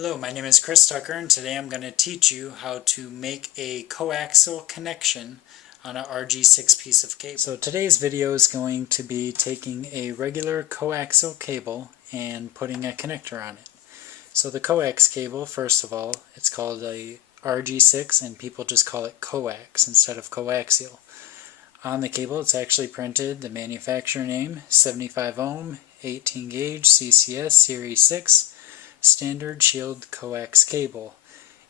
Hello, my name is Chris Tucker, and today I'm going to teach you how to make a coaxial connection on a RG6 piece of cable. So today's video is going to be taking a regular coaxial cable and putting a connector on it. So the coax cable, first of all, it's called a RG6 and people just call it coax instead of coaxial. On the cable it's actually printed the manufacturer name, 75 ohm, 18 gauge, CCS Series 6, standard shield coax cable,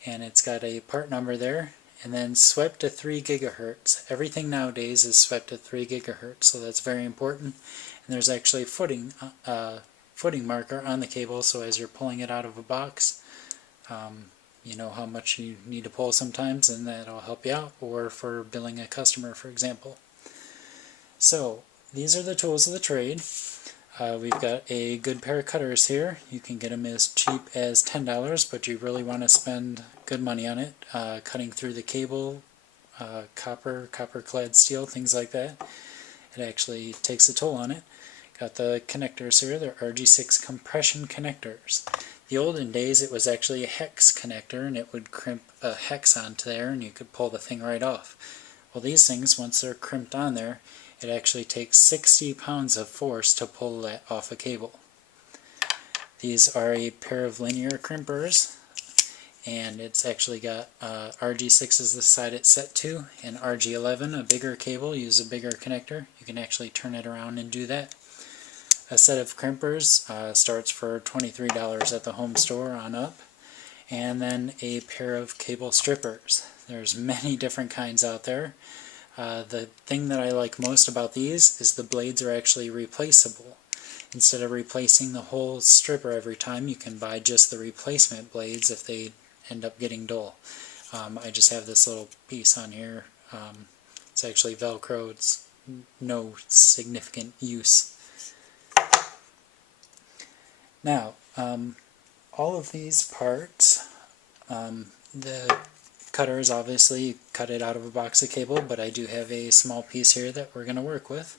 and it's got a part number there, and then swept to 3 gigahertz. Everything nowadays is swept to 3 gigahertz, so that's very important. And there's actually a footing marker on the cable, so as you're pulling it out of a box, you know how much you need to pull sometimes, and that'll help you out, or for billing a customer, for example. So these are the tools of the trade. We've got a good pair of cutters here. You can get them as cheap as $10, but you really want to spend good money on it. Cutting through the cable, copper-clad steel, things like that. It actually takes a toll on it. Got the connectors here. They're RG6 compression connectors. The olden days it was actually a hex connector, and it would crimp a hex onto there and you could pull the thing right off. Well, these things, once they're crimped on there, it actually takes 60 pounds of force to pull that off a cable. These are a pair of linear crimpers, and it's actually got RG6 is the side it's set to, and RG11, a bigger cable, use a bigger connector. You can actually turn it around and do that. A set of crimpers starts for $23 at the home store on up, and then a pair of cable strippers. There's many different kinds out there. The thing that I like most about these is the blades are actually replaceable. Instead of replacing the whole stripper every time, you can buy just the replacement blades if they end up getting dull. I just have this little piece on here. It's actually Velcro. It's no significant use. Now, all of these parts, the cutters obviously cut it out of a box of cable, but I do have a small piece here that we're going to work with.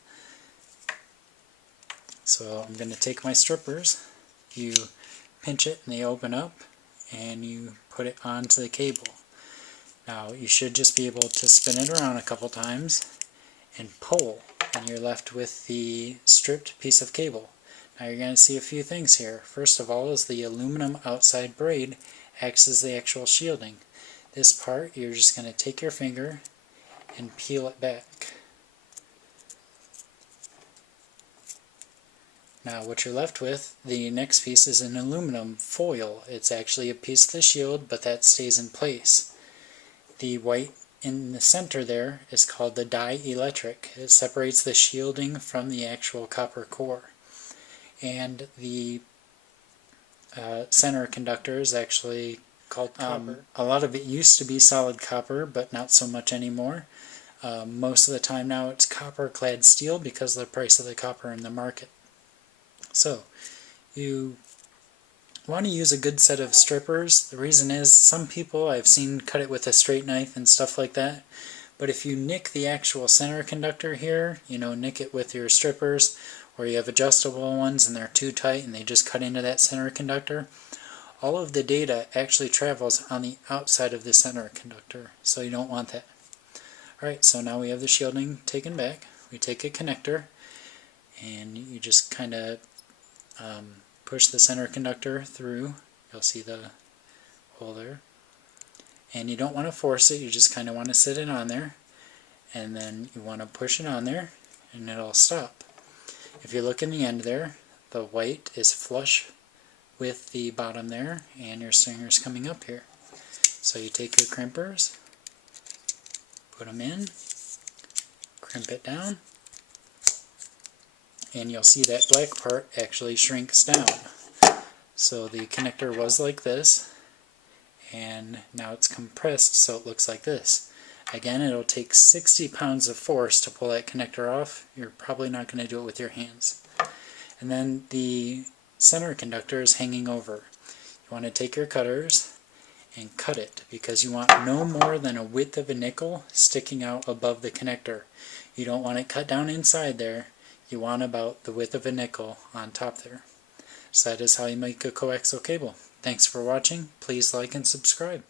So I'm going to take my strippers, you pinch it and they open up, and you put it onto the cable. Now you should just be able to spin it around a couple times and pull, and you're left with the stripped piece of cable. Now you're going to see a few things here. First of all is the aluminum outside braid acts as the actual shielding. This part, you're just going to take your finger and peel it back. Now what you're left with, the next piece is an aluminum foil. It's actually a piece of the shield, but that stays in place. The white in the center there is called the dielectric. It separates the shielding from the actual copper core. And the center conductor is actually called copper. A lot of it used to be solid copper, but not so much anymore. Most of the time now it's copper-clad steel because of the price of the copper in the market. So, you want to use a good set of strippers. The reason is, some people I've seen cut it with a straight knife and stuff like that. But if you nick the actual center conductor here, nick it with your strippers, or you have adjustable ones and they're too tight and they just cut into that center conductor, all of the data actually travels on the outside of the center conductor, so you don't want that. Alright, so now we have the shielding taken back. We take a connector and you just kind of push the center conductor through. You'll see the hole there. And you don't want to force it, you just kind of want to sit it on there, and then you want to push it on there and it'll stop. If you look in the end there, the white is flush with the bottom there, and your stringer's coming up here. So you take your crimpers, put them in, crimp it down, and you'll see that black part actually shrinks down. So the connector was like this, and now it's compressed so it looks like this. Again, it'll take 60 pounds of force to pull that connector off. You're probably not going to do it with your hands. And then the center conductor is hanging over. You want to take your cutters and cut it, because you want no more than a width of a nickel sticking out above the connector. You don't want it cut down inside there. You want about the width of a nickel on top there. So that is how you make a coaxial cable. Thanks for watching. Please like and subscribe.